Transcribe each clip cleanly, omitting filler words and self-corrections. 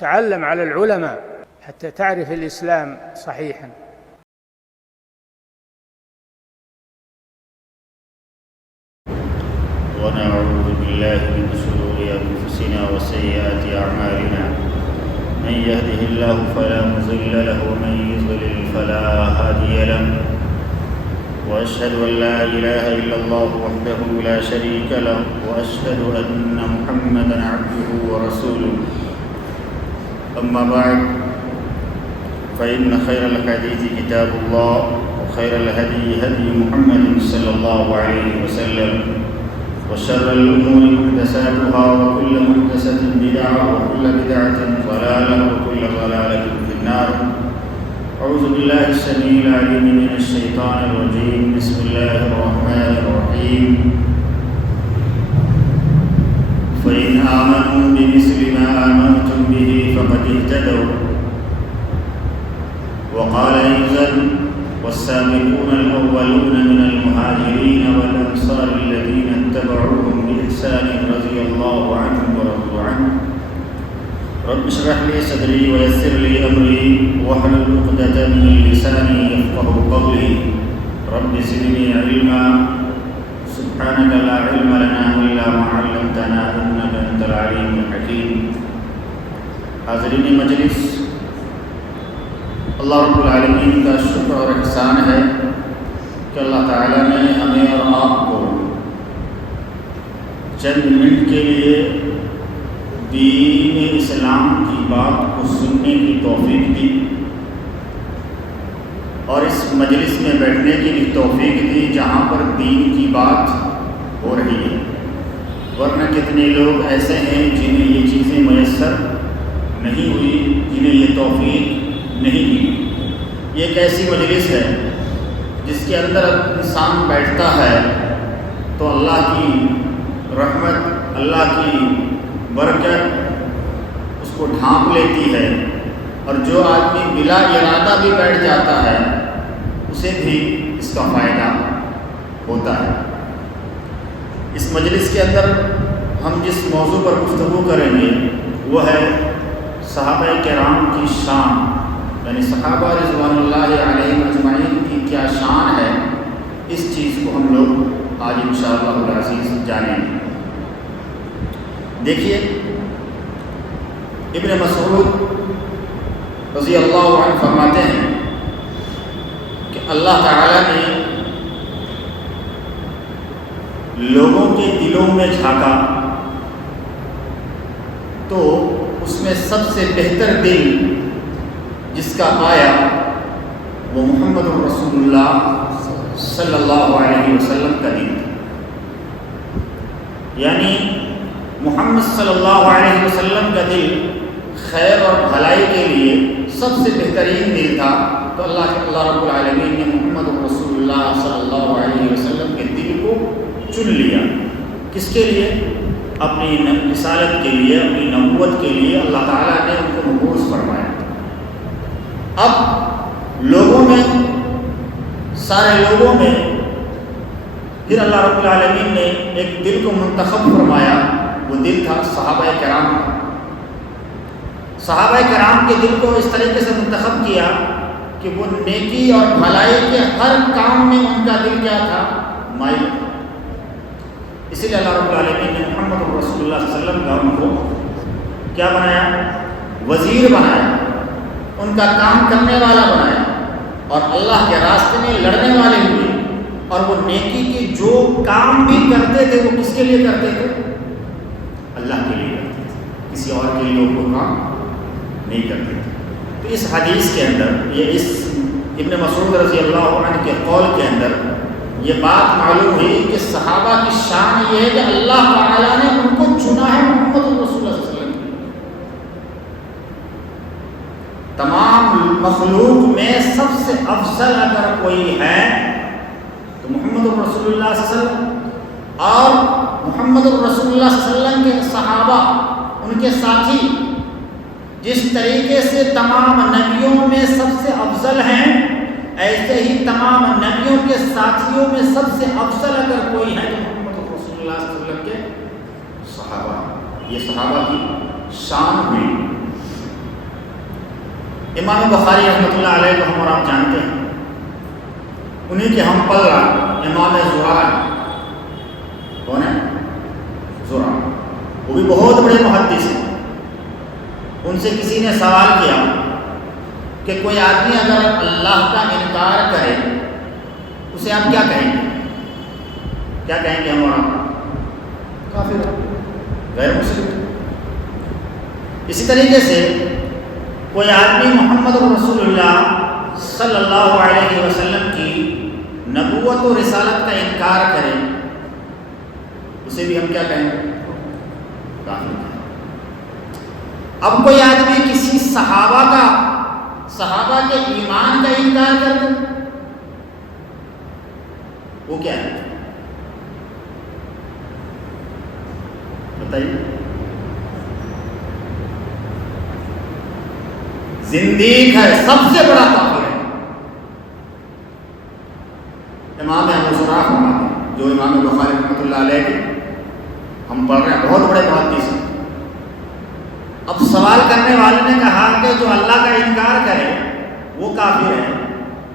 تعلم على العلماء حتى تعرف الإسلام صحيحا. ونعوذ بالله من شرور أنفسنا وسيئات أعمالنا، من يهده الله فلا مضل له ومن يضلل فلا هادي له، وأشهد أن لا إله إلا الله وحده لا شريك له، وأشهد أن محمدا عبده ورسوله. أما بعد، فإن خير الحديث كتاب الله، وخير الهدي هدي محمد صلى الله عليه وسلم، وشر الأمور محدثاتها، وكل محدثة بدعة، وكل بدعة ضلالة، وكل ضلالة في النار. أعوذ بالله السميع العليم من الشيطان الرجيم. بسم الله الرحمن الرحيم. فإن آمنوا بمثل ما آمنتم به فقد اهتدوا. وقال أيضا: والسابقون الأولون من المهاجرين والأنصار الذين اتبعوهم بإحسان رضي الله عنهم ورضوا عنه. رب اشرح لي صدري ويسر لي أمري واحلل عقدة من لساني يفقهوا قولي. رب زدني علما. سبحانك لا علم لنا إلا ما علمتنا إنك أنت العليم الحكيم. حاضرین مجلس، اللہ رب العالمین کا شکر اور احسان ہے کہ اللہ تعالیٰ نے ہمیں اور آپ کو چند منٹ کے لیے دین اسلام کی بات کو سننے کی توفیق دی، اور اس مجلس میں بیٹھنے کی بھی توفیق دی جہاں پر دین کی بات ہو رہی ہے. ورنہ کتنے لوگ ایسے ہیں جنہیں یہ چیزیں میسر نہیں ہوئی، جنہیں یہ توفیق نہیں ملی. یہ ایک ایسی مجلس ہے جس کے اندر انسان بیٹھتا ہے تو اللہ کی رحمت، اللہ کی برکت اس کو ڈھانپ لیتی ہے، اور جو آدمی بلا ارادہ بھی بیٹھ جاتا ہے اسے بھی اس کا فائدہ ہوتا ہے. اس مجلس کے اندر ہم جس موضوع پر گفتگو کریں گے وہ ہے صحابہ کرام کی شان، یعنی صحابہ رضوان اللہ علیہم اجمعین کی کیا شان ہے. اس چیز کو ہم لوگ آج انشاءاللہ العزیز جانیں گے. دیکھیے، ابن مسعود رضی اللہ عنہ فرماتے ہیں کہ اللہ تعالیٰ نے لوگوں کے دلوں میں جھانکا تو اس میں سب سے بہتر دل جس کا آیا وہ محمد رسول اللہ صلی اللہ علیہ وسلم کا دل تھا. یعنی محمد صلی اللہ علیہ وسلم کا دل خیر اور بھلائی کے لیے سب سے بہترین دل تھا. تو اللہ رب العالمین نے محمد رسول اللہ صلی اللہ علیہ وسلم کے دل کو چن لیا. کس کے لیے؟ اپنی رسالت کے لیے، اپنی نبوت کے لیے اللہ تعالیٰ نے ان کو مبعوث فرمایا. اب لوگوں میں، سارے لوگوں میں پھر اللہ رب العالمین نے ایک دل کو منتخب فرمایا. وہ دل تھا صحابہ کرام کا. صحابہ کرام کے دل کو اس طریقے سے منتخب کیا کہ وہ نیکی اور بھلائی کے ہر کام میں ان کا دل کیا تھا؟ مائل تھا. اسی لیے اللہ رب العالمین نے محمد رسول اللہ صلی اللہ علیہ وسلم کا ان کو کیا بنایا؟ وزیر بنایا، ان کا کام کرنے والا بنایا، اور اللہ کے راستے میں لڑنے والے ہوئے. اور وہ نیکی کے جو کام بھی کرتے تھے وہ کس کے لیے کرتے تھے؟ اللہ کے لیے کرتے تھے، کسی اور کے لیے وہ کام نہیں کرتے تھے. تو اس حدیث کے اندر، یہ اس ابن مسعود رضی اللہ عنہ کے قول کے اندر یہ بات معلوم ہوئی کہ صحابہ کی شان یہ ہے کہ اللہ تعالیٰ نے ان کو چنا ہے محمد رسول اللہ صلی اللہ علیہ وسلم. تمام مخلوق میں سب سے افضل اگر کوئی ہے تو محمد رسول اللہ صلی اللہ علیہ وسلم، اور محمد رسول اللہ صلی اللہ علیہ وسلم کے صحابہ، ان کے ساتھی جس طریقے سے تمام نبیوں میں سب سے افضل ہیں، ایسے ہی تمام نبیوں کے ساتھیوں میں سب سے افضل اگر کوئی ہے تو محمد رسول اللہ صلی اللہ علیہ وسلم کے صحابہ. یہ صحابہ کی شان ہوئی. امام بخاری رحمۃ اللہ علیہ کو ہم اور آپ جانتے ہیں، انہیں کے ہم پلہ امام زرع، کون ہے؟ زرع، وہ بھی بہت بڑے محدث ہیں۔ ان سے کسی نے سوال کیا کہ کوئی آدمی اگر اللہ کا انکار کرے اسے آپ کیا کہیں گے؟ کیا کہیں گے ہم اور آپ؟ کافر، غیر مسلم۔ اسی طریقے سے کوئی آدمی محمد رسول اللہ صلی اللہ علیہ وسلم کی نبوت و رسالت کا انکار کرے اسے بھی ہم کیا کہیں گے؟ کافر۔ اب کوئی آدمی کسی صحابہ کے ایمان کا انکار کر دے وہ کیا ہے؟ بتائیے۔ زندیق ہے، سب سے بڑا کافر ہے۔ امام ابو زرع فرماتے ہیں، جو امام بخاری رحمۃ اللہ علیہ کے ہم پڑھ رہے ہیں، بہت بڑے محدث ہیں۔ اب سوال کرنے والے نے کہا کہ جو اللہ کا انکار کرے وہ کافر ہے،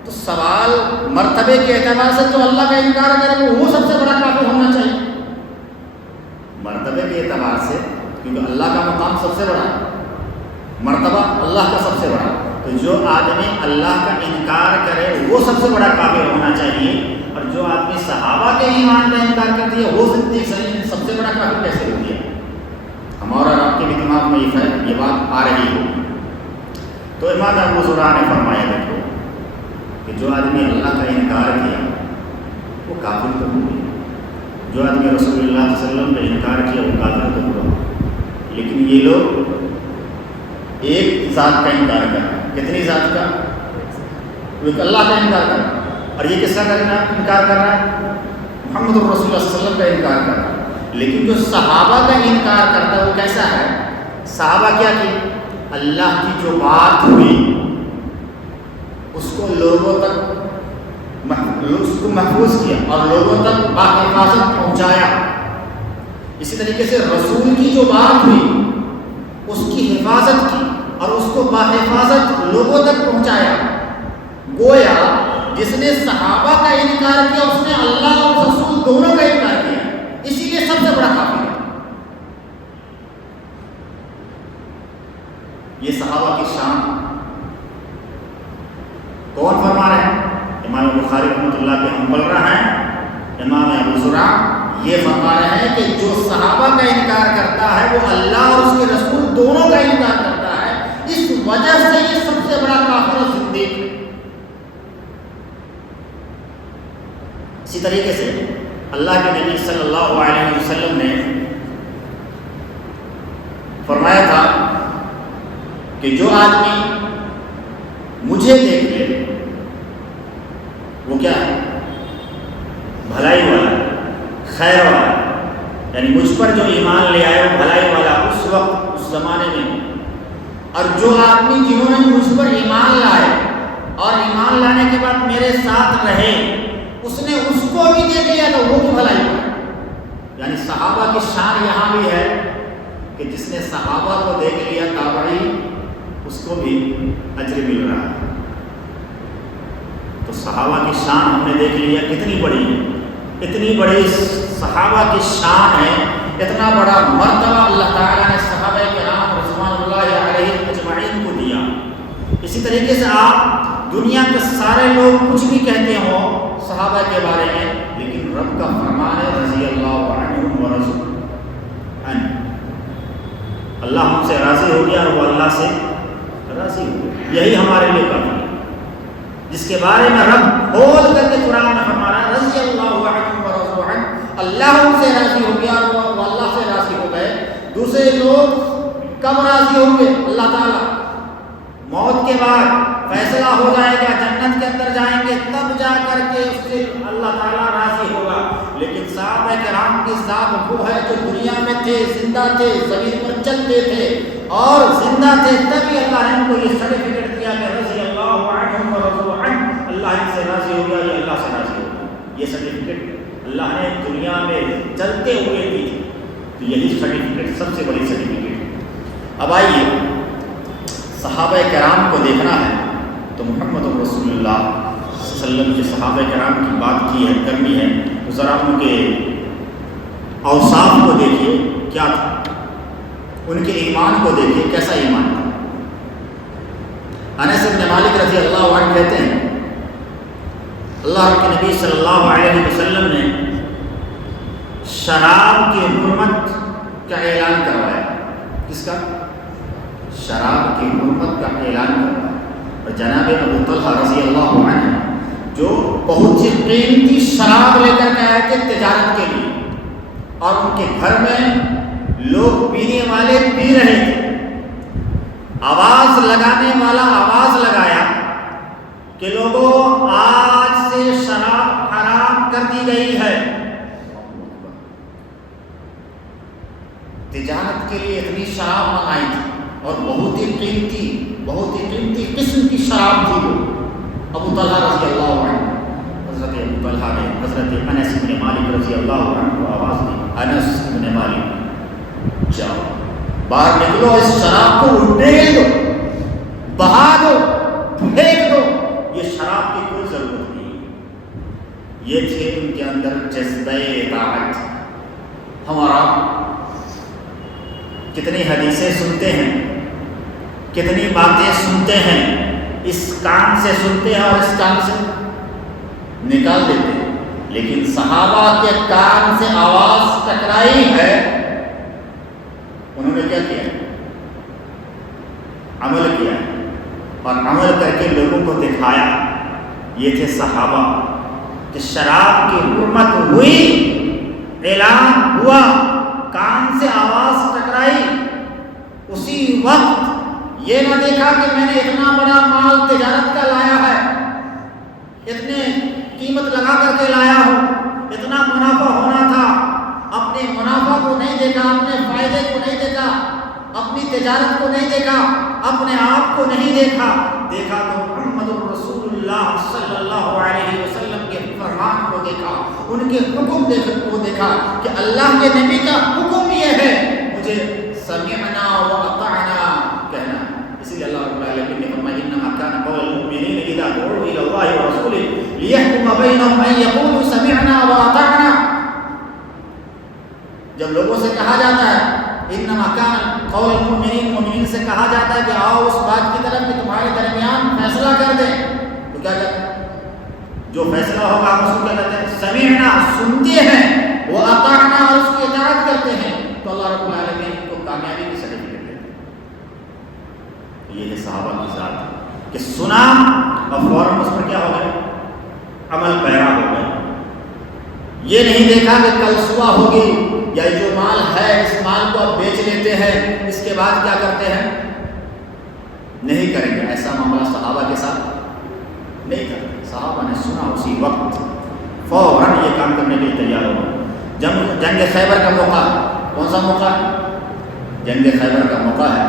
تو سوال مرتبے کے اعتبار سے جو اللہ کا انکار کرے وہ سب سے بڑا کافر ہونا چاہیے، مرتبے کے اعتبار سے، کیونکہ اللہ کا مقام سب سے بڑا ہے، مرتبہ اللہ کا سب سے بڑا، تو جو آدمی اللہ کا انکار کرے وہ سب سے بڑا کافر ہونا چاہیے، اور جو آدمی صحابہ کے ایمان کا انکار کر دیا وہ سب سے بڑا کافر کیسے ہو گیا؟ ہمارا اور آپ کے بھی دماغ میں یہ بات آ رہی ہو۔ تو امام ابو زرع نے فرمایا دیکھو کہ جو آدمی اللہ کا انکار کیا وہ کافر تو ہو گیا، جو آدمی رسول اللہ صلی اللہ علیہ وسلم کا انکار کیا وہ کافر تو ہوا، لیکن یہ لوگ ایک ذات کا انکار کر رہا ہے۔ کتنی ذات کا؟ ایک اللہ کا انکار کر رہا ہے، اور یہ کس کا انکار کر رہا ہے؟ محمد رسول اللہ صلی اللہ علیہ وسلم کا انکار کر رہا ہے۔ لیکن جو صحابہ کا انکار کرتا ہے وہ کیسا ہے؟ صحابہ کیا کی؟ اللہ کی جو بات ہوئی اس کو لوگوں تک محفوظ کیا اور لوگوں تک باحفاظت پہنچایا۔ اسی طریقے سے رسول کی جو بات ہوئی اس کی حفاظت کی اور اس کو باحفاظت لوگوں تک پہنچایا۔ گویا جس نے صحابہ کا انکار کیا اس نے اللہ اور رسول دونوں کا انکار کیا، اسی لیے سب سے بڑا کافر ہے۔ یہ صحابہ کی شان کون فرما رہے ہیں؟ امام بخاری رحمۃ اللہ کے ہم پڑھ رہے ہیں، امام ابو زرع یہ فرما رہے ہیں کہ جو صحابہ کا انکار کرتا ہے وہ اللہ اور اس کے رسول دونوں کا انکار کرتا ہے، اس وجہ سے یہ سب سے بڑا کافر اور زندیق ہے۔ اسی طریقے سے اللہ کے نبی صلی اللہ علیہ وسلم نے فرمایا تھا کہ جو آدمی مجھے دیکھ لے وہ کیا ہے؟ بھلائی والا، خیر والا، یعنی مجھ پر جو ایمان لے آئے وہ بھلائی والا اس وقت اس زمانے میں۔ اور جو آدمی جنہوں نے مجھ پر ایمان لائے اور ایمان لانے کے بعد میرے ساتھ رہے اس نے اس کو بھی دیکھ لیا تو وہ بھی بھلائی والا۔ یعنی صحابہ کی شان یہاں بھی ہے کہ جس نے صحابہ کو دیکھ لیا تابعی اس کو بھی اجر مل رہا ہے۔ تو صحابہ کی شان ہم نے دیکھ لیا کتنی بڑی ہے، اتنی بڑی صحابہ کی شان ہے، اتنا بڑا مرتبہ اللہ تعالیٰ نے صحابہ کرام رضوان اللہ علیہم اجمعین کو دیا۔ اسی طریقے سے آپ دنیا کے سارے لوگ کچھ بھی کہتے ہوں صحابہ کے بارے میں، لیکن رب کا فرمان ہے رضی اللہ عنہم ورضوا عنہ، اللہ ہم سے راضی ہو گیا اور وہ اللہ سے راضی ہو گیا، یہی ہمارے لیے کافی ہے۔ جس کے بارے میں رب کھول کر کے قرآن میں فرما رہا ہے رضی اللہ عنہم ورضوا عنہ، اللہ ہم سے راضی ہو گیا اور وہ اللہ سے راضی ہو گئے۔ دوسرے لوگ کب راضی ہوں گے؟ اللہ تعالیٰ موت کے بعد فیصلہ ہو جائے گا، جنت کے اندر جائیں گے، تب جا کر کے اس سے اللہ تعالیٰ راضی ہوگا۔ لیکن صحابہ کرام کی ذات وہ ہے جو دنیا میں تھے، زندہ تھے، زمین پر چلتے تھے اور زندہ تھے، تبھی اللہ نے ان کو یہ سرٹیفکیٹ دیا کہ رضی اللہ عنہم ورضوا عنہ، اللہ ان سے راضی ہو گیا، یہ اللہ سے راضی ہو گیا۔ یہ سرٹیفکیٹ اللہ نے دنیا میں چلتے ہوئے دی تھی، تو یہی سرٹیفکیٹ سب سے بڑی سرٹیفکیٹ۔ اب آئیے صحابہ کرام کو دیکھنا ہے تو محمد رسول اللہ صلی اللہ علیہ وسلم کے صحابہ کرام کی بات کی ہے، کرنی ہے تو ذرا ان کے اوصاف کو دیکھیے کیا تھا، ان کے ایمان کو دیکھیے کیسا ایمان تھا۔ انس بن مالک رضی اللہ عنہ کہتے ہیں اللہ کے نبی صلی اللہ علیہ وسلم نے شراب کی حرمت کا اعلان کروایا۔ کس کا؟ شراب کی حرمت کا اعلان کروایا۔ اور جناب ابو طلحہ رضی اللہ عنہ جو بہت ہی قیمتی شراب لے کر کے آئے تھے تجارت کے لیے، اور ان کے گھر میں لوگ پینے والے پی رہے تھے، آواز لگانے والا آواز لگایا کہ لوگوں آج سے شراب حرام کر دی گئی ہے۔ تجارت کے لیے اتنی شراب منگائی تھی اور بہت ہی قیمتی قسم کی شراب تھی وہ۔ ابو طلحہ رضی اللہ عنہ، حضرت ابو طلحہ نے حضرت انس بن مالک رضی اللہ عنہ کو آواز دی، انس بن مالک جاؤ باہر نکلو، اس شراب کو اڈیل دو، بہا دو، پھینک دو، یہ شراب کی کوئی ضرورت نہیں۔ یہ تھے ان کے اندر جذبہ اطاعت۔ ہمارا کتنی حدیثیں سنتے ہیں، کتنی باتیں سنتے ہیں، اس کان سے سنتے ہیں اور اس کان سے نکال دیتے ہیں، لیکن صحابہ کے کان سے آواز ٹکرائی ہے، انہوں نے کیا کیا؟ عمل کیا اور عمل کر کے لوگوں کو دکھایا۔ یہ تھے صحابہ کہ شراب کی حرمت ہوئی، اعلان ہوا، کان سے آواز ٹکرائی، اسی وقت یہ نہ دیکھا کہ میں نے اتنا بڑا مال تجارت کا لایا ہے، اتنے قیمت لگا کر کے لایا ہوں، اتنا منافع ہونا تھا، اپنے منافع کو نہیں دیکھا، اپنے فائدے کو نہیں دیکھا، اپنی تجارت کو نہیں دیکھا، اپنے آپ کو نہیں دیکھا تو محمد رسول اللہ صلی اللہ علیہ وسلم کے فرمان کو دیکھا، ان کے حکم کو دیکھا کہ اللہ کے نبی کا حکم یہ ہے مجھے سمعنا و اطعنا کہنا۔ اسی لیے اللہ رب العالمین نے فرمایا انما كان قول المؤمنین اذا دعوا الى الله ورسوله ليحكم بينهم ان يقولوا سمعنا واطعنا۔ جب لوگوں سے کہا جاتا ہے انما كان قول المؤمنین، مومنین سے کہا جاتا ہے کہ آؤ اس بات کی طرف کہ تمہارے درمیان فیصلہ کر دیں، تو کیا کہتے ہیں؟ جو فیصلہ ہوگا ہم اس کو کیا کہتے ہیں؟ سمعنا، سنتے ہیں، واطعنا، اور اس کی اطاعت کرتے ہیں، تو اللہ رب العالمین کو کامیابی کی سرٹیفکیٹ دیتے ہیں۔ یہ ہے صحابہ کی ذات کہ سنا اور فوراً اس پر کیا ہو گئے؟ عمل پیرا ہو گئے۔ یہ نہیں دیکھا کہ کل صبح ہوگی یا جو مال ہے اس مال کو آپ بیچ لیتے ہیں، اس کے بعد کیا کرتے ہیں؟ نہیں کریں گے۔ ایسا معاملہ صحابہ کے ساتھ نہیں کرتے۔ صحابہ نے سنا، اسی وقت فوراً یہ کام کرنے کے لیے تیار ہو گئے۔ جنگ خیبر کا موقع ہے، کون سا موقع ہے؟ جنگ خیبر کا موقع ہے۔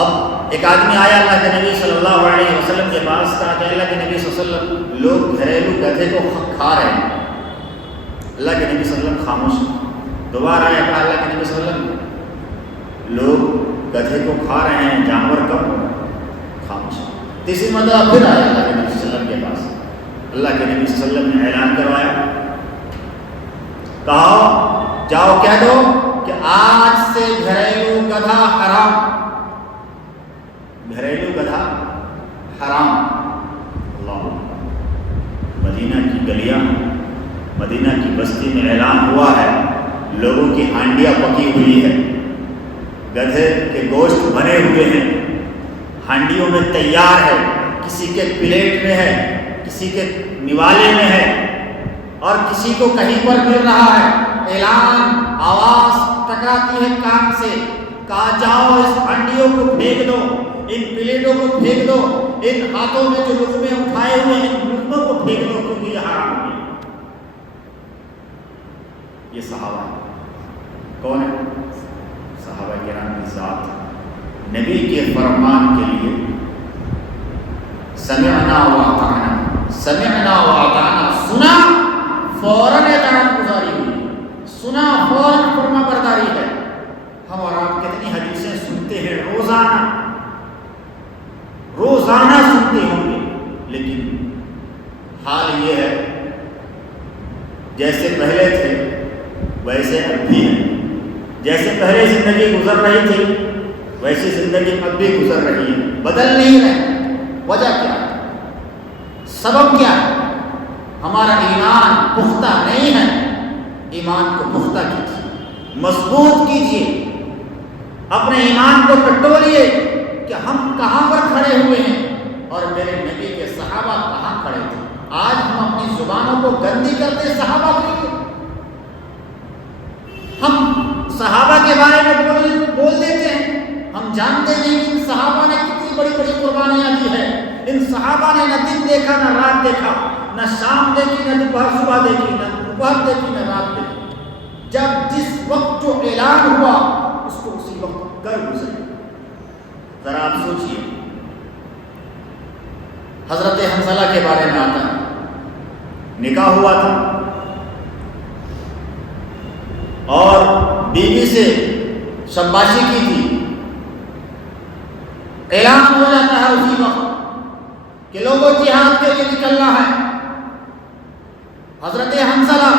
اب ایک آدمی آیا اللہ کے نبی صلی اللہ علیہ وسلم کے پاس، کہا کہ اللہ کے نبی صلی اللہ علیہ وسلم لوگ گھریلو گدھے کو کھا رہے ہیں۔ اللہ کے نبی صلی اللہ علیہ وسلم خاموش۔ دوبارہ آیا، کہا اللہ کے نبی صلی اللہ علیہ وسلم لوگ گدھے کو کھا رہے ہیں، جانور کب؟ خاموش۔ تیسری مرتبہ پھر آیا اللہ کے نبی صلی اللہ علیہ وسلم کے پاس، اللہ کے نبی صلی اللہ علیہ وسلم نے اعلان کروایا، کہا جاؤ کہہ دو کہ آج سے گھریلو گدھا حرام، گھریلو گدھا حرام۔ اللہ، مدینہ کی گلیاں، مدینہ کی بستی میں اعلان ہوا ہے، لوگوں کی ہانڈیاں پکی ہوئی ہے، گدھے کے گوشت بنے ہوئے ہیں، ہانڈیوں میں تیار ہے، کسی کے پلیٹ میں ہے، کسی کے نوالے میں ہے، اور کسی کو کہیں پر مل رہا ہے۔ اعلان، آواز ٹکراتی ہے کان سے، کہا جاؤ اس ہانڈیوں کو پھینک دو، ان پلیٹوں کو پھینک دو، ان ہاتھوں میں جو لقمے اٹھائے ہوئے ہیں ان لقموں کو پھینک دو، کیونکہ یہ حرام ہے۔ یہ صحابہ کون ہے؟ صحابہ کرام کی ذات، نبی کے فرمان کے لیے سمعنا واطعنا، سمعنا واطعنا، سنا فوراً اطاعت گزاری ہوئی، سنا فوراً فرما برداری ہے۔ ہم اور آپ کتنی حدیثیں سنتے ہیں روزانہ، گانا سنتے ہوں گے، لیکن حال یہ ہے جیسے پہلے تھے ویسے اب بھی ہیں، جیسے پہلے زندگی گزر رہی تھی ویسی زندگی اب بھی گزر رہی ہے، بدل نہیں رہے۔ وجہ کیا ہے؟ سبب کیا ہے؟ ہمارا ایمان پختہ نہیں ہے۔ ایمان کو پختہ کیجیے، مضبوط کیجیے، اپنے ایمان کو ٹٹولیے کہ ہم کہاں پر کھڑے ہوئے ہیں اور میرے نبی کے صحابہ کہاں کھڑے تھے۔ آج ہم اپنی زبانوں کو گندی کرتے صحابہ کے لیے، ہم صحابہ کے بارے میں بول دیتے ہیں، ہم جانتے نہیں کہ ان صحابہ نے کتنی بڑی بڑی قربانیاں دی ہیں۔ ان صحابہ نے نہ دن دیکھا نہ رات دیکھا، نہ شام دیکھی نہ صبح دیکھی، نہ دوپہر دیکھی نہ رات دیکھی۔ جب جس وقت جو اعلان ہوا اس کو اسی وقت کر گزرے۔ ذرا آپ سوچئے، حضرت حنظلہ کے بارے میں آتا ہے، نکاح ہوا تھا اور بیوی سے شاباشی کی تھی، اعلان ہو جاتا ہے اسی وقت کہ لوگوں جہاد کے لیے نکلنا ہے۔ حضرت حنظلہ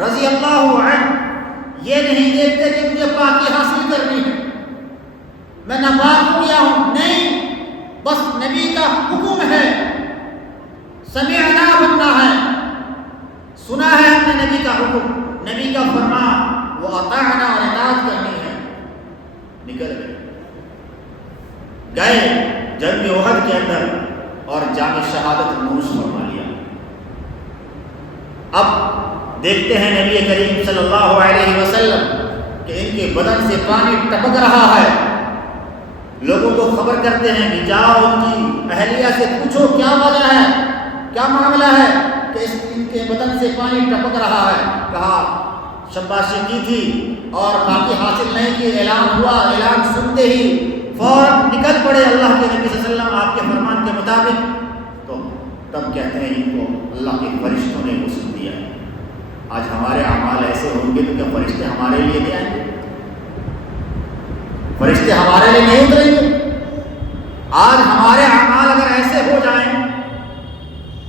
رضی اللہ عنہ یہ نہیں دیکھتے کہ مجھے پاکی حاصل کرنی ہے، میں ناپاک ہو گیا ہوں، نہیں، بس نبی کا حکم ہے، سمعنا بننا ہے، سنا ہے ہم نے نبی کا حکم، نبی کا فرمان، وہ اطاعنا اور اطاعت کرنی ہے۔ نکل گئے جنگ احد کے اندر اور جام شہادت نوش فرما لیا۔ اب دیکھتے ہیں نبی کریم صلی اللہ علیہ وسلم کہ ان کے بدن سے پانی ٹپک رہا ہے، لوگوں کو خبر کرتے ہیں کہ جاؤ ان کی اہلیہ سے پوچھو کیا وجہ ہے، کیا معاملہ ہے کہ ان کے بدن سے پانی ٹپک رہا ہے۔ کہا شاباشی کی تھی اور باقی حاصل نہیں کی، اعلان ہوا، اعلان سنتے ہی فوراً نکل پڑے اللہ کے نبی صلی اللہ علیہ وسلم آپ کے فرمان کے مطابق۔ تو تب کہتے ہیں ان کو اللہ کے فرشتوں نے غسل دیا ہے۔ آج ہمارے اعمال ایسے ہوں گے تو کیا فرشتے ہمارے لیے نہیں آئیں گے؟ فرشتے ہمارے لیے نہیں اتریں گے؟ آج ہمارے اعمال اگر ایسے ہو جائیں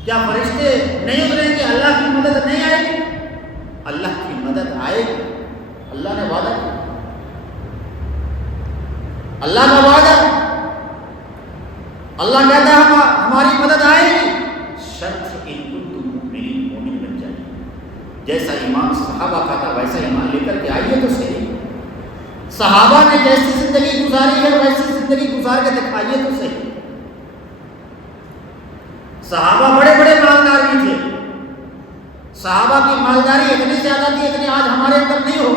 کیا فرشتے نہیں اتریں گے؟ اللہ کی مدد نہیں آئے گی؟ اللہ کی مدد آئے گی، اللہ نے وعدہ کیا، اللہ کا وعدہ، اللہ کہتا ہے ہماری مدد آئے گی، شرط ان کنتم مؤمنین، مومن بن جائے۔ جیسا ایمان صحابہ کا تھا ویسا ایمان لے کر کے آئیے تو صحیح۔ صحابہ نے جیسی زندگی گزاری ہے ویسی زندگی گزار کے دکھائیے تو صحیح۔ صحابہ بڑے بڑے مالدار بھی تھے، صحابہ کی مالداری اتنی زیادہ تھی اتنی آج ہمارے اندر نہیں ہو،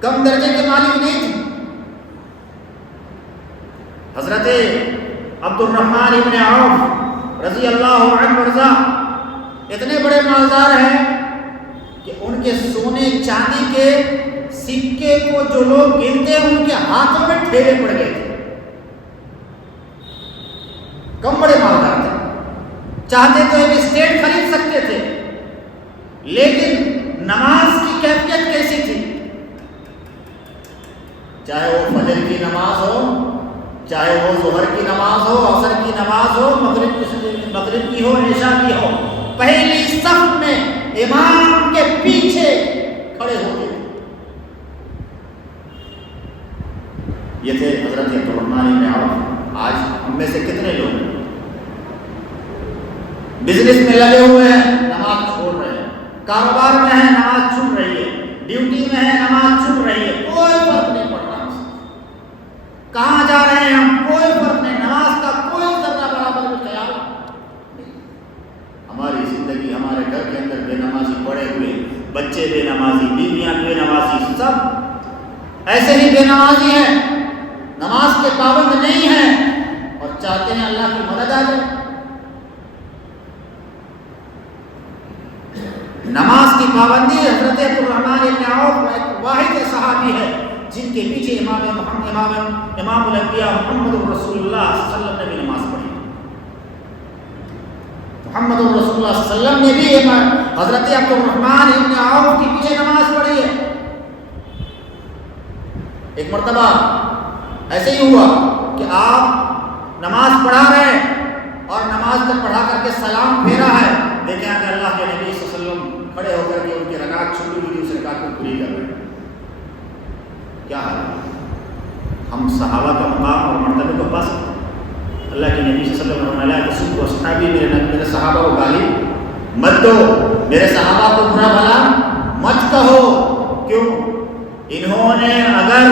کم درجے کے مالک نہیں تھے۔ حضرت عبد الرحمن ابن عوف رضی اللہ عنہ ورضا اتنے بڑے مالدار ہیں کہ ان کے سونے چاندی کے سکے کو جو لوگ گنتے ہیں ان کے ہاتھوں میں ٹھیلے پڑ گئے تھے، کم بڑے مالدار تھے، چاہتے تو ایک اسٹیٹ خرید سکتے تھے، لیکن نماز کی کیفیت کیسی تھی؟ چاہے وہ فجر کی نماز ہو، چاہے وہ ظہر کی نماز ہو، عصر کی نماز ہو، مغرب کی ہو، عشاء کی ہو، پہلی صف میں امام کے پیچھے کھڑے ہوتے تھے۔ یہ تھے حضرت عبد الرحمن بن عوف۔ آج ہم میں سے کتنے لوگ بزنس میں لگے ہوئے ہیں، نماز چھوڑ رہے ہیں، کاروبار میں ہیں، نماز چھوٹ رہی ہے، ڈیوٹی میں ہے، نماز چھوٹ رہی ہے، کوئی فرق نہیں پڑ رہا، کہاں جا رہے ہیں ہم، کوئی فرق نہیں، نماز کا کوئی ذرہ برابر بھی خیال نہیں۔ ہماری زندگی ہمارے گھر کے اندر بے نمازی پڑے ہوئے، بچے بے نمازی، بیویاں بے نمازی، سب ایسے ہی بے نمازی ہیں، نماز کے پابند نہیں ہیں اور چاہتے ہیں اللہ کی مدد آ جائے۔ نماز کی پابندی حضرت عبد الرحمن بن عوف ایک واحد صحابی ہے جن کے پیچھے امام الانبیاء محمد رسول اللہ صلی اللہ علیہ وسلم نے بھی نماز پڑھی۔ محمد رسول اللہ صلی اللہ علیہ وسلم نے بھی حضرت عبد الرحمن بن عوف کے پیچھے نماز پڑھی ہے۔ ایک مرتبہ ایسے ہی ہوا کہ آپ نماز پڑھا رہے اور نماز کو پڑھا کر کے سلام پھیرا ہے، دیکھیں کہ اللہ کے نبی صلی اللہ علیہ وسلم کھڑے ہو کر کے ان کی رکعت چھوٹی ہوئی اس رکعت کو پوری کر رہے ہیں. کیا حال ہے؟ ہم صحابہ کا مقام اور مرتبے کو پا سکتے ہیں؟ اللہ کے نبی صلی اللہ علیہ وسلم تصوف و صحابی میرے صحابہ کو گالی مت دو، میرے صحابہ کو برا بھلا مت کہو. کیوں؟ انہوں نے اگر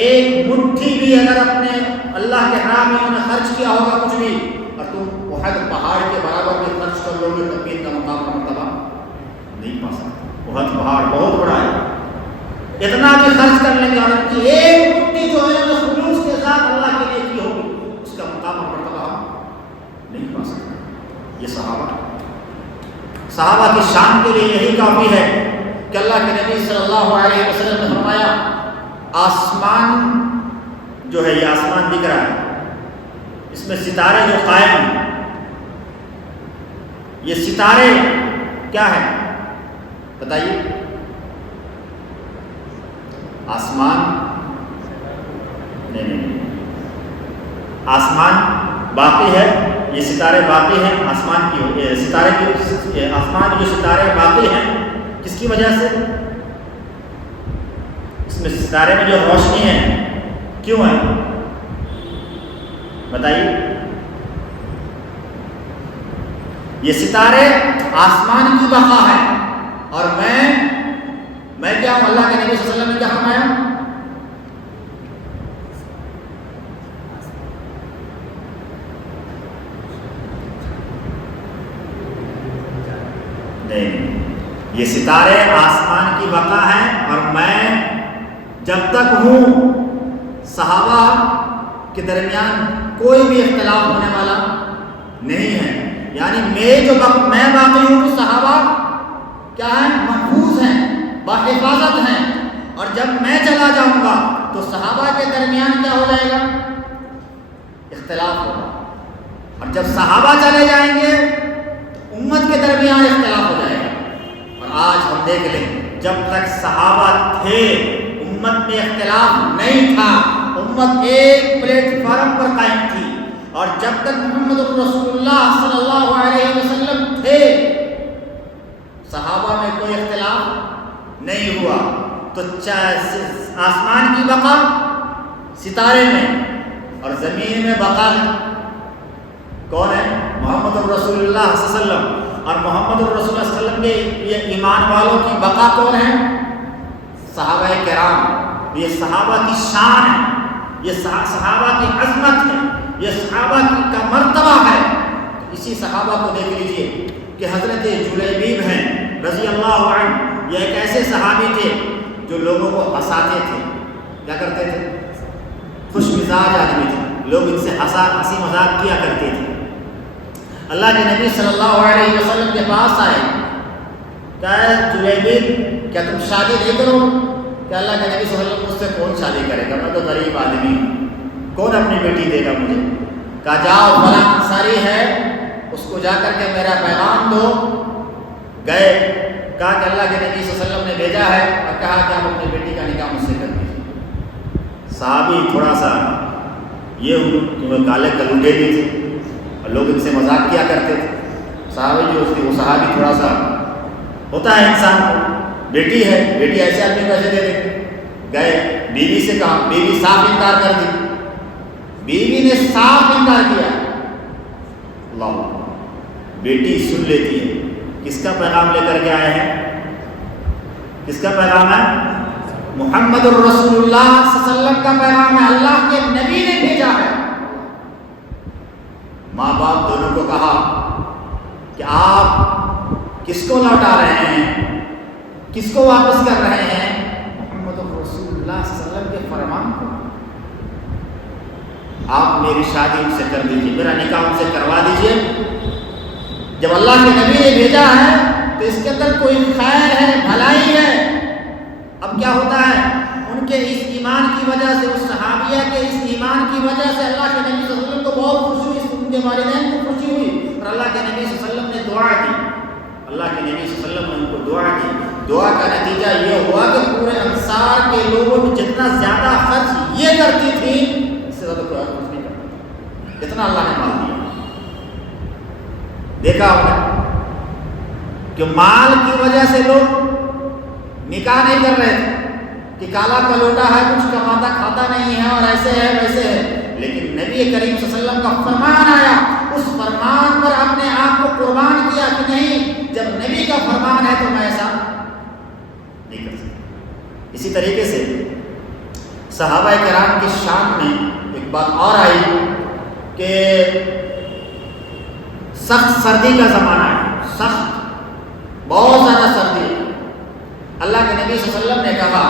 ایک مٹھی بھی اگر اپنے اللہ کے راہ میں انہوں نے خرچ کیا ہوگا کچھ بھی، اور تم احد پہاڑ کے برابر بھی خرچ کر لو گے تب بھی ان کا مقام اور مرتبہ نہیں پا سکتے. احد پہاڑ بہت بڑا ہے، اتنا بھی خرچ کر لیں گے اور ان کی ایک مٹھی جو ہے وہ خلوص کے ساتھ اللہ کے لیے کی ہوگی، اس کا مقام اور مرتبہ ہم نہیں پا سکتے. یہ صحابہ کی شان کے لیے یہی کافی ہے کہ اللہ کے نبی صلی اللہ علیہ وسلم نے فرمایا آسمان جو ہے یہ آسمان دکھ رہا ہے، اس میں ستارے جو قائم ہیں، یہ ستارے کیا ہے بتائیے؟ آسمان نہیں، آسمان باقی ہے، یہ ستارے باقی ہیں. آسمان کی ستارے کی آسمان جو ستارے باقی ہیں کس کی وجہ سے؟ اس میں ستارے میں جو روشنی ہے کیوں ہے بتائیے؟ یہ ستارے آسمان کی بقا ہے، اور میں کیا ہوں؟ اللہ کے نبی صلی اللہ علیہ وسلم نے کیا فرمایا؟ نہیں، یہ ستارے آسمان کی بقا ہیں، اور میں جب تک ہوں صحابہ کے درمیان کوئی بھی اختلاف ہونے والا نہیں ہے. یعنی میں باقی ہوں تو صحابہ کیا ہیں؟ محفوظ ہیں، باحفاظت ہیں، اور جب میں چلا جاؤں گا تو صحابہ کے درمیان کیا ہو جائے گا؟ اختلاف ہوگا. اور جب صحابہ چلے جائیں گے تو امت کے درمیان اختلاف ہو جائے گا. اور آج ہم دیکھ لیں جب تک صحابہ تھے امت میں اختلاف نہیں تھا، امت ایک پلیٹ فارم پر قائم تھی. اور جب تک محمد رسول اللہ صلی اللہ علیہ وسلم تھے صحابہ میں کوئی اختلاف نہیں ہوا. تو آسمان کی بقا ستارے میں اور زمین میں بقا کون ہے؟ محمد رسول اللہ صلی اللہ علیہ وسلم. اور محمد رسول اللہ صلی اللہ علیہ وسلم کے یہ ایمان والوں کی بقا کون ہے؟ صحابہ کرام. یہ صحابہ کی شان ہے، یہ صحابہ کی عظمت ہے، یہ صحابہ کا مرتبہ ہے. اسی صحابہ کو دیکھ لیجئے کہ حضرت جلیبیب ہیں رضی اللہ عنہ، یہ ایک ایسے صحابی تھے جو لوگوں کو ہنساتے تھے. کیا کرتے تھے؟ خوش مزاج آدمی تھے، لوگ ان سے ہنسی مذاق کیا کرتے تھے. اللہ کے نبی صلی اللہ علیہ وسلم کے پاس آئے، کہا جلیبیب کیا تم شادی نہیں کرو؟ کہ اللہ کے نبی صلی اللہ علیہ وسلم مجھ سے کون شادی کرے گا، میں تو غریب آدمی ہوں، کون اپنی بیٹی دے گا مجھے؟ کہا جاؤ فلاں انصاری ہے اس کو جا کر کے میرا پیغام دو. گئے، کہا کہ اللہ کے نبی صلی اللہ علیہ وسلم نے بھیجا ہے اور کہا کہ آپ اپنی بیٹی کا نکاح مجھ سے کر دیجیے. صحابی تھوڑا سا یہ کالے کلوٹے بھی تھے اور لوگ ان سے مذاق کیا کرتے تھے. صحابی جو تھے وہ صحابی تھوڑا سا ہوتا ہے انسان کو، بیٹی ہے، بیٹی ایسے آدمی کو ایسے دے دے. گئے بیوی سے کہا، بیوی صاف انکار کر دی، بیوی نے صاف انکار کیا. اللہ، بیٹی سن لیتی ہے. کس کا پیغام لے کر کے آئے ہیں؟ کس کا پیغام ہے؟ محمد الرسول اللہ صلی اللہ علیہ وسلم کا پیغام ہے، اللہ کے نبی نے بھیجا ہے. ماں باپ دونوں کو کہا کہ آپ کس کو لوٹا رہے ہیں، کس کو واپس کر رہے ہیں؟ محمد رسول اللہ صلی اللہ علیہ وسلم کے فرمان کو. آپ میری شادی ان سے کر دیجیے، میرا نکاح ان سے کروا دیجیے. جب اللہ کے نبی نے بھیجا ہے تو اس کے اندر کوئی خیر ہے، بھلائی ہے. اب کیا ہوتا ہے؟ ان کے اس ایمان کی وجہ سے، اس صحابیہ کے اس ایمان کی وجہ سے اللہ کے نبی صلی اللہ علیہ وسلم کو بہت خوشی ہوئی، ان کے والدین کو خوشی ہوئی، اور اللہ کے نبی صلی اللہ علیہ وسلم نے دعا کی. اللہ کے نبی صلی اللہ علیہ وسلم نے ان کو دعا کی. دعا کا نتیجہ یہ ہوا کہ پورے انصار کے لوگوں میں جتنا زیادہ خرچ یہ کرتی تھی اس سے زیادہ کوئی اتنا اللہ نے مال دیا. دیکھا آپ نے کہ مال کی وجہ سے لوگ نکاح نہیں کر رہے تھے کہ کالا کلوٹا ہے, کچھ کماتا کھاتا نہیں ہے اور ایسے ہے ویسے ہے. لیکن نبی کریم صلی اللہ علیہ وسلم کا فرمان آیا, اس فرمان پر اپنے آپ کو قربان کیا کہ نہیں, جب نبی کا فرمان ہے تو میں ایسا نہیں کر سکتا. اسی طریقے سے صحابہ کرام کی شان میں ایک بات اور آئی کہ سخت سردی کا زمانہ ہے, سخت بہت زیادہ سردی ہے. اللہ کے نبی صلی اللہ علیہ وسلم نے کہا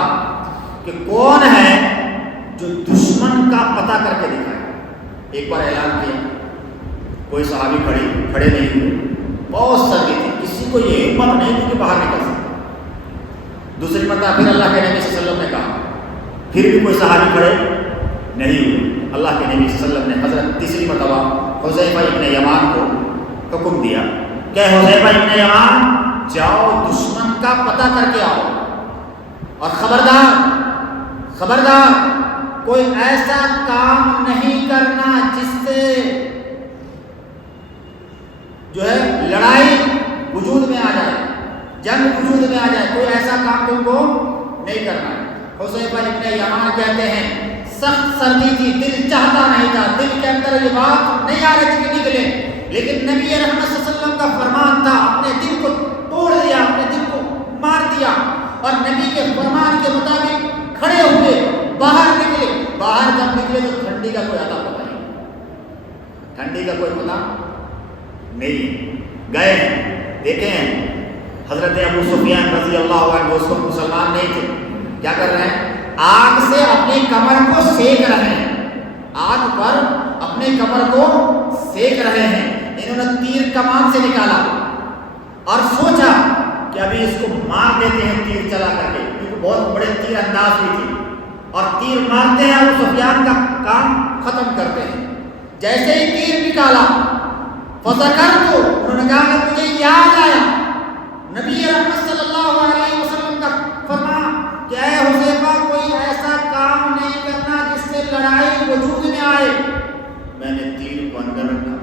کہ کون ہے جو دشمن کا پتہ کر کے دکھائے. ایک بار اعلان کیا, کوئی صحابی کھڑے نہیں ہوئے, بہت سردی تھی, کسی کو یہ ہمت نہیں تھی کہ باہر نکل سکے. دوسری مرتبہ پھر اللہ کے نبی صلی اللہ علیہ وسلم نے کہا, پھر بھی کوئی صحابی کھڑے نہیں ہوئے. اللہ کے نبی صلی اللہ علیہ وسلم نے حضرت تیسری مرتبہ حذیفہ ابن یمان کو حکم دیا کہ حذیفہ ابن یمان جاؤ دشمن کا پتہ کر کے آؤ, اور خبردار کوئی ایسا کام نہیں کرنا جس سے جو ہے لڑائی وجود میں آ جائے, جنگ وجود میں آ جائے. کوئی ایسا کام تم کو نہیں کرنا. حذیفہ ابن یمان کہتے ہیں سخت سردی تھی, دل چاہتا نہیں تھا, دل کے اندر یہ بات نہیں آ رہی تھی کہ نکلے, لیکن نبی رحمت صلی اللہ علیہ وسلم کا فرمان تھا. اپنے دل کو توڑ دیا, اپنے دل کو مار دیا اور نبی کے فرمان کے مطابق کھڑے ہوئے, باہر نکلے. باہر جب نکلے تو ٹھنڈی کا کوئی اتا پتہ نہیں, ٹھنڈی کا کوئی پتہ نہیں. گئے دیکھے ہیں حضرت ابو سفیان رضی اللہ عنہ, اس وقت مسلمان نہیں تھے, کیا کر رہے ہیں, آگ سے اپنی کمر کو سیک رہے ہیں, آگ پر اپنے کمر کو سیک رہے ہیں. انہوں نے تیر کمان سے نکالا اور سوچا کہ ابھی اس کو مار دیتے ہیں تیر چلا کر کے, کیونکہ بہت بڑے تیر انداز بھی تھی, اور تیر مارتے ہیں ابو سفیان کا کام ختم کرتے ہیں. جیسے ہی تیر نکالا فذکرت, انہوں نے کہا کہ مجھے یاد آیا نبی رحمت صلی اللہ علیہ وسلم کا فرمان کہ اے حذیفہ کوئی ایسا کام نہیں کرنا جس سے لڑائی وجود میں آئے. میں نے تیر کو اندر رکھا,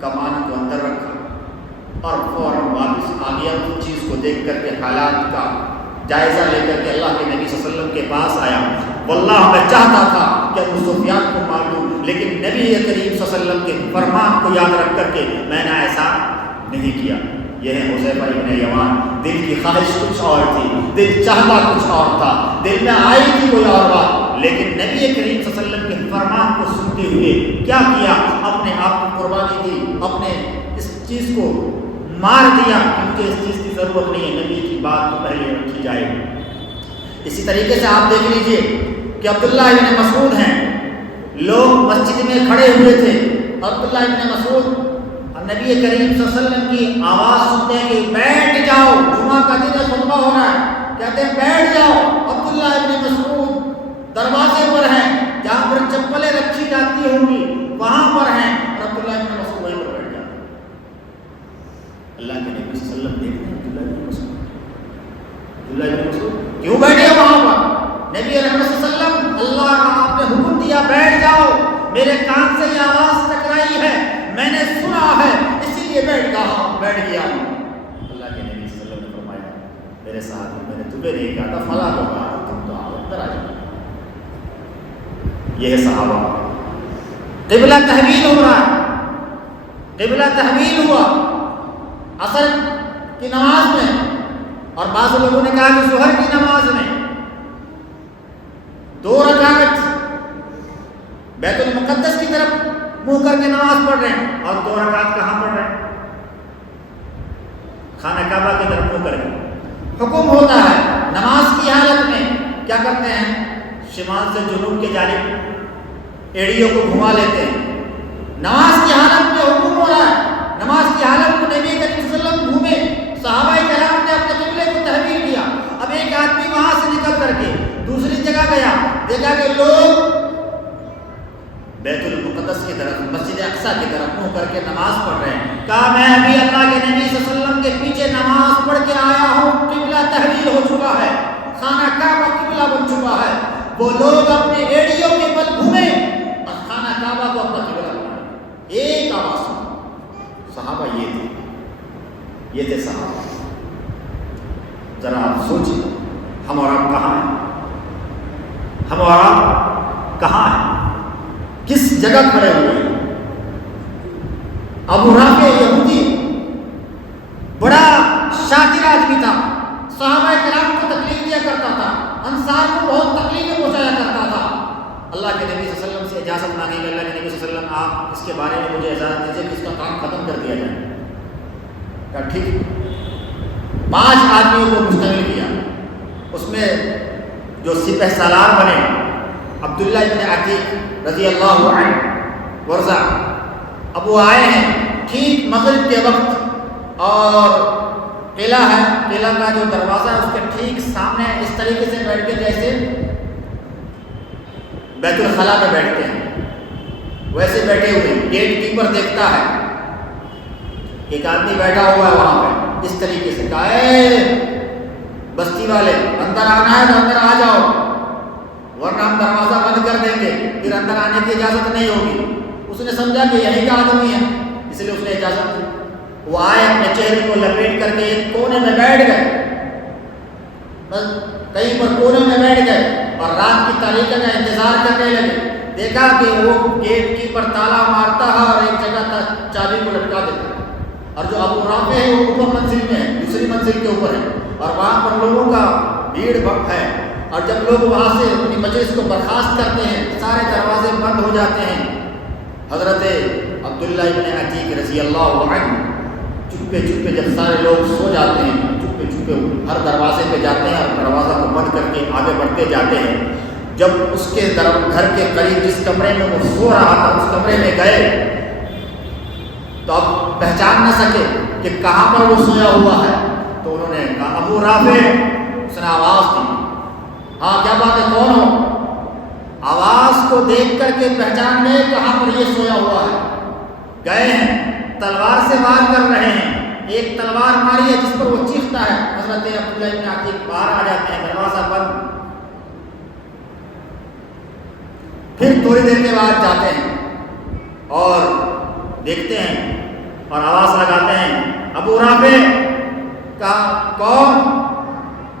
کمان کو اندر رکھا اور فوراً واپس آ گیا. اس چیز کو دیکھ کر کے حالات کا جائزہ لے کر کے اللہ کے نبی صلی اللہ علیہ وسلم کے پاس آیا. واللہ میں چاہتا تھا کہ ابو سفیان کو مار دوں, لیکن نبی کریم صلی اللہ علیہ وسلم کے فرمان کو یاد رکھ کر کے میں نے ایسا نہیں کیا. یہ ہے حذیفہ ابن یمان. دل کی خواہش کچھ اور تھی, دل چاہتا کچھ اور تھا, دل میں آئی تھی کوئی اور بات, لیکن نبی کریم صلی اللہ علیہ وسلم کے فرمان کو سنتے ہوئے کیا کیا, اپنے آپ کو قربانی دی, اپنے اس چیز کو مار دیا کہ مجھے اس چیز کی ضرورت نہیں ہے, نبی کی بات تو پہلے رکھی جائے. اسی طریقے سے آپ دیکھ لیجئے کہ عبداللہ ابن مسعود ہیں, لوگ مسجد میں کھڑے ہوئے تھے, عبداللہ ابن مسعود نبی کریم صلی اللہ علیہ وسلم کی آواز سنتے ہیں کہ بیٹھ جاؤ, جمعہ کا دن خطبہ ہو رہا ہے, کہتے ہیں بیٹھ جاؤ. عبداللہ ابن مسعود دروازے پر ہیں جہاں پر چپلیں رکھی جاتی ہوں گی وہاں پر ہیں, اور عبداللہ ابن مسعود وہیں پر بیٹھ جاتے ہیں. اللہ کے نبی صلی اللہ علیہ وسلم دیکھتے ہیں عبداللہ ابن مسعود کیوں بیٹھے وہاں پر. نبی رحمت صلی اللہ علیہ وسلم, اللہ آپ نے حکم دیا بیٹھ جاؤ, میرے کان سے یہ آواز ٹکرائی ہے, میں نے سنا ہے, اسی لیے بیٹھ گیا. اللہ کے نبی صلی اللہ علیہ وسلم نے فرمایا میرے ساتھ میں نے تمہیں نہیں کہا تھا فلاں کو کہا تھا, تم تو آؤ اندر آ جاؤ. یہ ہے صحابہ. قبلہ تحویل ہو رہا ہے, قبلہ تحویل ہوا عصر کی نماز میں, اور بعض لوگوں نے کہا کہ ظہر کی نماز میں 2 رکعت بیت المقدس کی طرف منہ کر کے نماز پڑھ رہے ہیں, اور 2 رکعت کہاں پڑھ رہے ہیں, خانہ کعبہ کی طرف منہ کر کے. حکم ہوتا ہے نماز کی حالت میں کیا کرتے ہیں, شمال سے جنوب کے جانب ایڑیوں کو گھما لیتے ہیں. نماز کی حالت میں حکم ہو رہا ہے, نماز کی حالت میں نبی کریم صلی اللہ علیہ وسلم گھومے, صحابہ کرام نے اپنے قبلے کو تحویل کیا. اب ایک آدمی وہاں سے نکل کر کے دوسری جگہ گیا, دیکھا کہ لوگ بیت المقدس کی طرف, مسجد اقصی کی طرف منہ کر کے نماز پڑھ رہے ہیں. کہا میں ابھی اللہ کے نبی صلی اللہ علیہ وسلم کے پیچھے نماز پڑھ کے آیا ہوں, قبلہ تحویل ہو چکا ہے, خانہ کعبہ قبلہ بن چکا ہے. وہ لوگ اپنے ایڑیوں کے بل گھومے اور خانہ کعبہ کو اپنا قبلہ بنائے. ایک آواز سنا. صحابہ یہ تھے صحابہ. ذرا آپ سوچیں ہم اور آپ کہاں ہیں؟ ہم اور آپ کہاں ہیں؟ کس جگہ کھڑے ہوئے ہیں؟ ابو رافع یہودی بڑا شاکر آدمی تھا. صحابہ کرام کو تکلیف دیا کرتا تھا، انصار کو بہت تکلیفیں پہنچایا کرتا تھا. اللہ کے نبی صلی اللہ علیہ وسلم سے اجازت مانگی کہ اللہ کے نبی صلی اللہ علیہ وسلم آپ اس کے بارے میں مجھے اجازت دیجیے کہ اس کا کام ختم کر دیا جائے. کہا ٹھیک. 5 آدمیوں کو مشتمل کیا. اس میں جو سپہ سالار بنے عبداللہ ابن عتیق رضی اللہ عنہ ورضا، اب وہ آئے ہیں ٹھیک مغرب کے وقت، اور قلعہ ہے، قلعہ کا جو دروازہ ہے اس کے ٹھیک سامنے اس طریقے سے بیٹھ کے جیسے بیت الخلا میں بیٹھتے ہیں ویسے بیٹھے ہوئے. گیٹ کیپر دیکھتا ہے ایک آدمی بیٹھا ہوا ہے وہاں پہ، اس طریقے سے کہا اے بستی والے اندر آنا ہے تو اندر آ جاؤ، ورنہ ہم دروازہ بند کر دیں گے، پھر اندر آنے کی اجازت نہیں ہوگی. اس نے سمجھا کہ یہی کا آدمی ہے اس لیے اس نے اجازت دی. وہ آئے اپنے چہرے کو لپیٹ کر کے ایک کونے میں بیٹھ گئے، بس کہیں پر کونے میں بیٹھ گئے اور رات کی تاریکی کا انتظار کرنے لگے. دیکھا کہ وہ گیٹ کیپر تالا مارتا ہے اور ایک جگہ چابی کو لٹکا دیتا ہے، اور جو ابو رافع ہے وہ اوپر منزل میں ہے، دوسری منزل کے اوپر ہے، اور وہاں پر لوگوں کا بھیڑ ہے. اور جب لوگ وہاں سے اپنی مجلس کو برخاست کرتے ہیں سارے دروازے بند ہو جاتے ہیں. حضرت عبداللہ ابن عتیق رضی اللہ عنہ چپے چپے جب سارے لوگ سو جاتے ہیں چپے چپے ہر دروازے پہ جاتے ہیں اور دروازہ کو بند کر کے آگے بڑھتے جاتے ہیں. جب اس کے گھر کے قریب جس کمرے میں وہ سو رہا تھا اس کمرے میں گئے تو اب پہچان نہ سکے کہ کہاں پر وہ سویا ہوا ہے. تو انہوں نے کہا ابو رافع. اس نے آواز دی، ہاں کیا بات ہے کون ہو؟ آواز کو دیکھ کر کے پہچان گئے کہاں پر یہ سویا ہوا ہے. گئے ہیں تلوار سے وار کر رہے ہیں، ایک تلوار ماری ہے جس پر وہ چیختا ہے. حضرت عبداللہ ابن عتیق باہر آ جاتے ہیں، دروازہ بند. پھر تھوڑی دیر کے بعد جاتے ہیں اور دیکھتے ہیں اور آواز لگاتے ہیں ابو رافع. کہا کون؟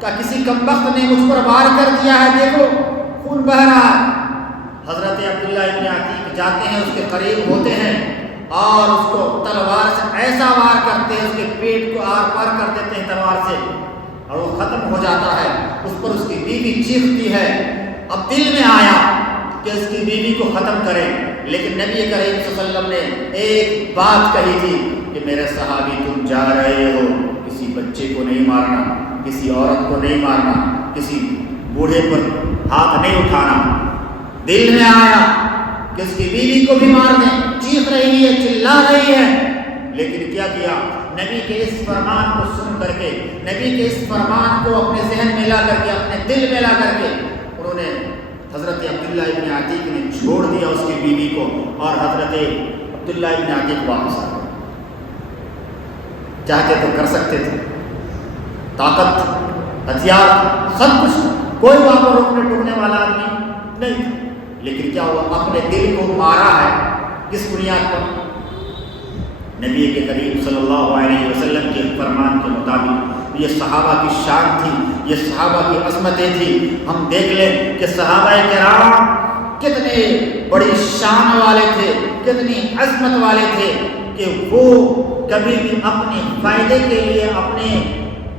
کہا کسی کمبخت نے مجھ پر وار کر دیا ہے، دیکھو خون بہ رہا ہے. حضرت عبداللہ ابن عتیق جاتے ہیں، اس کے قریب ہوتے ہیں اور اس کو تلوار سے ایسا وار کرتے ہیں، اس کے پیٹ کو آر پار کر دیتے ہیں تلوار سے اور وہ ختم ہو جاتا ہے. اس پر اس کی بیوی چیختی ہے. اب دل میں آیا کہ اس کی بیوی کو ختم کریں، لیکن نبی کریم صلی اللہ علیہ وسلم نے ایک بات کہی تھی کہ میرے صحابی تم جا رہے ہو، کسی بچے کو نہیں مارنا، کسی عورت کو نہیں مارنا، کسی بوڑھے پر ہاتھ نہیں اٹھانا. دل میں آیا کہ اس کی بیوی کو بھی مار دیں، چیخ رہی ہے، چلا رہی ہے، لیکن کیا کیا؟ نبی کے اس فرمان کو سن کر کے، نبی کے اس فرمان کو اپنے ذہن میں لا کر کے، اپنے دل میں لا کر کے انہوں نے حضرت عبداللہ ابن عتیق نے چھوڑ دیا اس کی بیوی کو، اور حضرت عبداللہ ابن عتیق واپس آ گئے. چاہتے تو کر سکتے تھے، طاقت، ہتھیار، سب کچھ، کوئی وہاں پر روکنے ٹوکنے والا آدمی نہیں تھا. لیکن کیا ہوا؟ اپنے دل کو مارا ہے. کس بنیاد پر؟ نبی کے کریم صلی اللہ علیہ وسلم کے فرمان کے مطابق. یہ صحابہ کی شان تھی، یہ صحابہ کی عظمتیں تھی. ہم دیکھ لیں کہ صحابہ کرام کتنے بڑی شان والے تھے، کتنی عظمت والے تھے کہ وہ کبھی بھی اپنے فائدے کے لیے، اپنے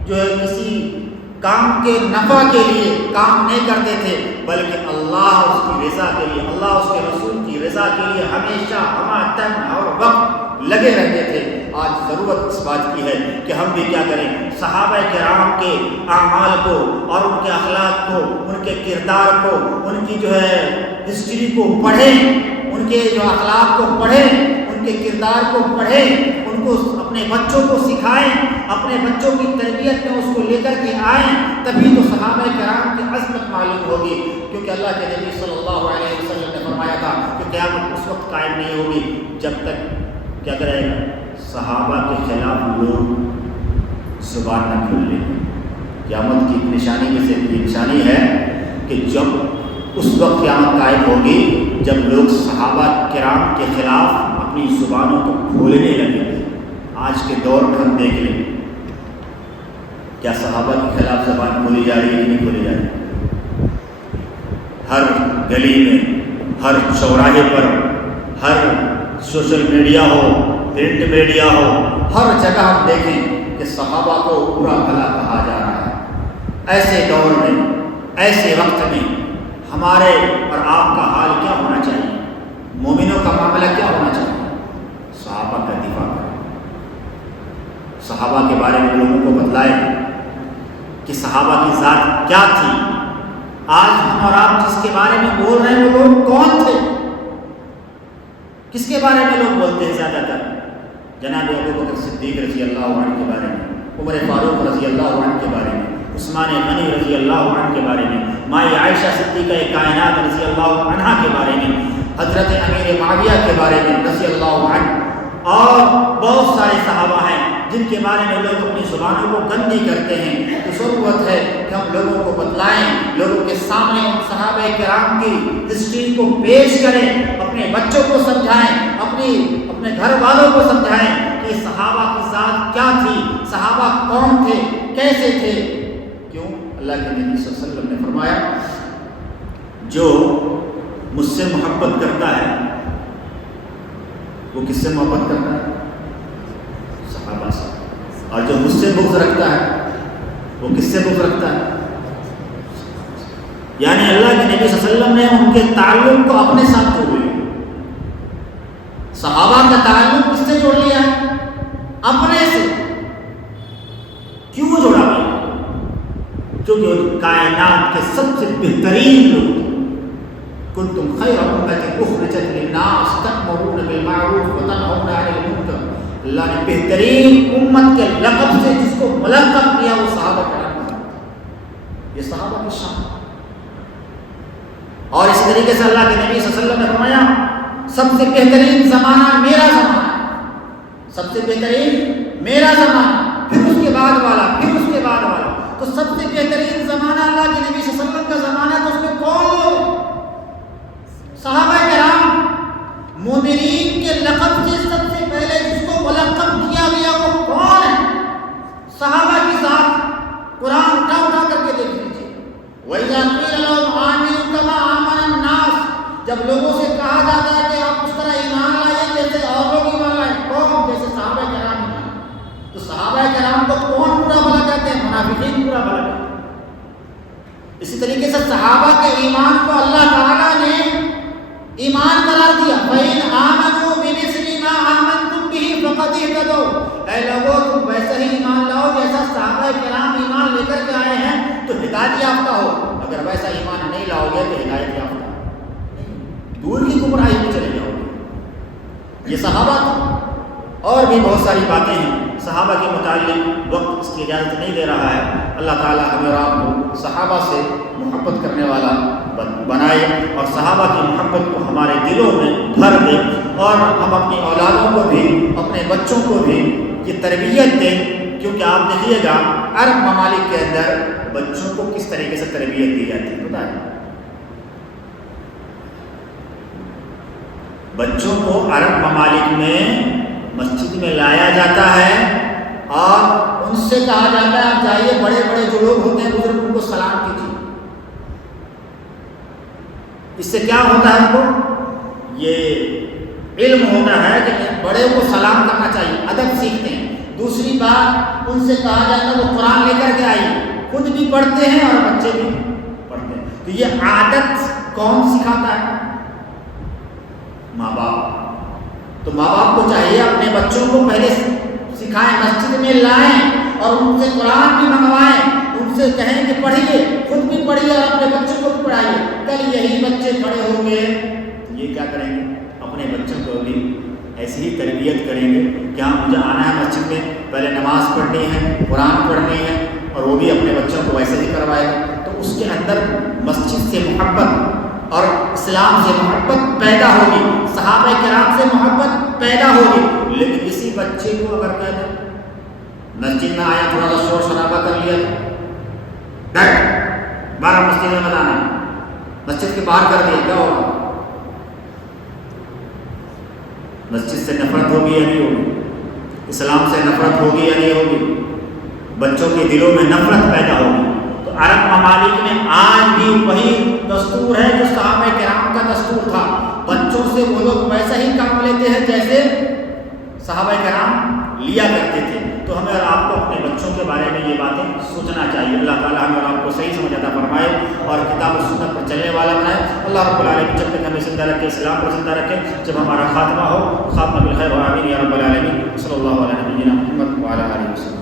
جو ہے کسی کام کے نفع کے لیے کام نہیں کرتے تھے، بلکہ اللہ اس کی رضا کے لیے، اللہ اس کے رسول کی رضا کے لیے ہمیشہ ہمہ تن اور وقت لگے رہتے تھے. آج ضرورت اس بات کی ہے کہ ہم بھی کیا کریں، صحابہ کرام کے اعمال کو اور ان کے اخلاق کو، ان کے کردار کو، ان کی جو ہے ہسٹری کو پڑھیں، ان کے جو اخلاق کو پڑھیں، ان کے کردار کو پڑھیں، ان کو اپنے بچوں کو سکھائیں، اپنے بچوں کی تربیت میں اس کو لے کر کے آئیں. تبھی تو صحابہ کرام کی عظمت معلوم ہوگی. کیونکہ اللہ کے نبی صلی اللہ علیہ وسلم نے فرمایا تھا کہ قیامت اس وقت قائم نہیں ہوگی جب تک کیا کرے گا، صحابہ کے خلاف لوگ زبان نہ کھول لیں. قیامت کی نشانی میں سے یہ نشانی ہے کہ جب اس وقت قیامت قائم ہوگی جب لوگ صحابہ کرام کے خلاف اپنی زبانوں کو کھولنے لگے۔ آج کے دور میں ہم دیکھ لیں کیا صحابہ کے خلاف زبان کھولی جا رہی ہے کہ نہیں کھولی جا رہی؟ ہر گلی میں، ہر چوراہے پر، ہر سوشل میڈیا ہو، پرنٹ میڈیا ہو، ہر جگہ ہم دیکھیں کہ صحابہ کو برا بھلا کہا جا رہا ہے۔ ایسے دور میں، ایسے وقت میں ہمارے اور آپ کا حال کیا ہونا چاہیے؟ مومنوں کا معاملہ کیا ہونا چاہیے؟ صحابہ کا دفاع کریں، صحابہ کے بارے میں لوگوں کو بتلائیں کہ صحابہ کی ذات کیا تھی۔ آج ہم اور آپ جس کے بارے میں بول رہے ہیں وہ لوگ کون تھے؟ کس کے بارے میں لوگ بولتے ہیں زیادہ تر؟ جناب ابوبکر صدیق رضی اللہ عنہ کے بارے میں، عمر فاروق رضی اللہ عنہ کے بارے میں، عثمان غنی رضی اللہ عنہ کے بارے میں، مائی عائشہ صدیقہ کائنات رضی اللہ عنہا کے بارے میں، حضرت امیر معاویہ کے بارے میں رضی اللہ عنہ، اور بہت سارے صحابہ ہیں جن کے بارے میں لوگ اپنی زبانوں کو گندی کرتے ہیں۔ تو ضرورت ہے کہ ہم لوگوں کو بتلائیں، لوگوں کے سامنے ان صحابہ کرام کی ہسٹری کو پیش کریں، اپنے بچوں کو سمجھائیں، اپنے گھر والوں کو سمجھائیں کہ صحابہ کی ذات کیا تھی، صحابہ کون تھے، کیسے تھے۔ کیوں؟ اللہ کے نبی صلی اللہ علیہ وسلم نے فرمایا جو مجھ سے محبت کرتا ہے وہ کس سے محبت کرتا ہے؟ صحابہ سے۔ اور جو مجھ سے بغض رکھتا ہے وہ کس سے بغض رکھتا ہے؟ یعنی اللہ کے نبی صلی اللہ علیہ وسلم نے ان کے تعلق کو اپنے ساتھ جوڑ لیا۔ صحابہ کا تعلق کس سے جوڑ لیا ہے؟ اپنے سے۔ کیوں جوڑا گیا؟ کیونکہ کائنات کے سب سے بہترین لوگ کنتم خیر امۃ اخرجت للناس تأمرون بالمعروف وتنہون عن المنکر۔ اللہ نے بہترین امت کے لقب سے جس کو ملقب کیا وہ صحابہ کرام، یہ صحابہ کی شان۔ اور اسی طریقے سے اللہ کے نبی صلی اللہ علیہ وسلم نے فرمایا سب سے بہترین زمانہ میرا زمانہ، سب سے بہترین میرا زمانہ، پھر اس کے بعد والا، پھر اس کے بعد والا۔ تو سب سے بہترین زمانہ اللہ کے نبی صلی اللہ علیہ وسلم کا زمانہ، تو اس میں کون لوگ؟ صحابہ کرام۔ مومنین کے لقب سے سب سے پہلے جس کو ملقب کیا گیا وہ کون ہے؟ صحابہ کی ذات۔ قرآن اٹھا کر کے دیکھ لیجیے۔ وَإِذَا قِيلَ لَهُمْ آمِنُوا كَمَا آمَنَ النَّاسُ، جب لوگوں سے کہا جاتا ہے کہ آپ اس طرح ایمان لائیں جیسے اور لوگ ایمان لائیں، کون؟ جیسے صحابہ کرام ایمان۔ تو صحابہ کرام کو کون برا بھلا کہتے ہیں؟ منافقین برا بھلا کہتے ہیں۔ اسی طریقے سے صحابہ کے ایمان کو اللہ تعالیٰ نے ایمان قرار دیا۔ فَإِنْ آمَنُوا بِمِثْلِ مَا آمَنْتُمْ بِهِ فَقَدِ اهْتَدَوْا، اے لوگوں تم ویسے ہی ایمان لاؤ جیسا صحابہ کرام ایمان لے کر کے آئے ہیں تو ہدایت یافتہ ہو۔ اگر ویسا ایمان نہیں لاؤ گے تو ہدایت یافتہ دور کی گمراہی میں چلے جاؤ گے۔ یہ صحابہ تھے۔ اور بھی بہت ساری باتیں ہیں صحابہ کے متعلق، وقت اس کی اجازت نہیں دے رہا ہے۔ اللہ تعالیٰ ہمیں اور آپ کو صحابہ سے محبت کرنے والا بنائے اور صحابہ کی محبت کو ہمارے دلوں میں بھر دے، اور ہم اپنی اولادوں کو بھی، اپنے بچوں کو بھی یہ تربیت دیں۔ کیونکہ آپ دیکھیے گا عرب ممالک کے اندر بچوں کو کس طریقے سے تربیت دی جاتی ہے پتہ ہے؟ بچوں کو عرب ممالک میں مسجد میں لایا جاتا ہے اور ان سے کہا جاتا ہے آپ جائیے، بڑے بڑے جو لوگ ہوتے ہیں بزرگ ان کو سلام کیجیے۔ اس سے کیا ہوتا ہے؟ ان کو یہ علم ہوتا ہے کہ بڑے کو سلام کرنا چاہیے، ادب سیکھتے ہیں۔ دوسری بات ان سے کہا جاتا ہے وہ قرآن لے کر کے آئیے، خود بھی پڑھتے ہیں اور بچے بھی پڑھتے ہیں۔ تو یہ عادت کون سکھاتا ہے؟ ماں باپ۔ تو ماں باپ کو چاہیے اپنے بچوں کو پہلے سکھائیں، مسجد میں لائیں اور ان سے قرآن بھی منگوائیں، ان سے کہیں کہ پڑھیے، خود بھی پڑھیے اور اپنے بچوں کو بھی پڑھائیے۔ کل یہی بچے کھڑے ہوں گے یہ کیا کریں گے؟ اپنے بچوں کو بھی ایسی ہی تربیت کریں گے کہ ہاں مجھے آنا ہے مسجد میں، پہلے نماز پڑھنی ہے، قرآن پڑھنی ہے، اور وہ بھی اپنے بچوں کو ویسے ہی کروائے گا۔ تو اس کے اندر مسجد سے محبت اور اسلام سے محبت پیدا ہوگی، صحابہ کرام سے محبت پیدا ہوگی۔ لیکن اسی بچے کو اگر کہہ دیں مسجد میں آیا تھوڑا سا شور شرابہ کر لیا تو بارہ مسجد میں مت آنا، مسجد کے باہر کر دیا، کیا ہوگا؟ مسجد سے نفرت ہوگی یا نہیں ہوگی؟ اسلام سے نفرت ہوگی یا نہیں ہوگی؟ بچوں کے دلوں میں نفرت پیدا ہوگی۔ تو عرب ممالک میں آج بھی وہی دستور ہے جو صحابہ کرام کا دستور تھا، بچوں سے وہ لوگ ویسا ہی کام لیتے ہیں جیسے صحابہ کرام لیا کرتے تھے۔ تو ہمیں اور آپ کو اپنے بچوں کے بارے میں یہ باتیں سوچنا چاہیے۔ اللہ تعالیٰ ہمیں اور آپ کو صحیح سمجھ عطا فرمائے اور کتاب و سنت پر چلنے والا بنائے۔ اللہ رب العالمین جب تک ہمیں زندہ رکھے، اسلام پر زندہ رکھے، جب ہمارا خاتمہ ہو خاتمہ بالخیر و آمین یا رب العالمین۔ صلی اللہ علیہ وسلم محمد وعلی آلہ وسلم۔